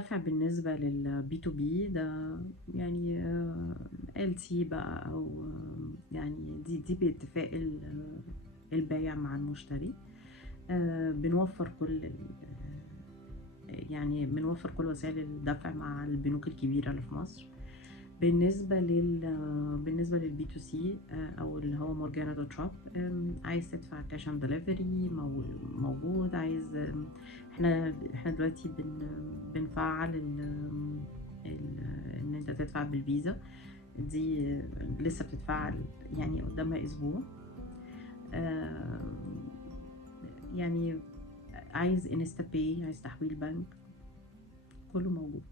الدفع بالنسبة للبي تو بي ده يعني LC بقى، أو يعني دي باتفاق البايع مع المشتري. بنوفر يعني بنوفر كل وسائل الدفع مع البنوك الكبيرة اللي في مصر. بالنسبة للبي تو سي أو اللي هو مورجانا دوت شوب، عايز تدفع كاش اون دليفري موجود. عايز احنا دلوقتي بنفعل ان انت تدفع بالفيزا. دي لسه بتتفعل، يعني قدامها اسبوع. يعني عايز انستا باي، عايز تحويل بنك، كله موجود.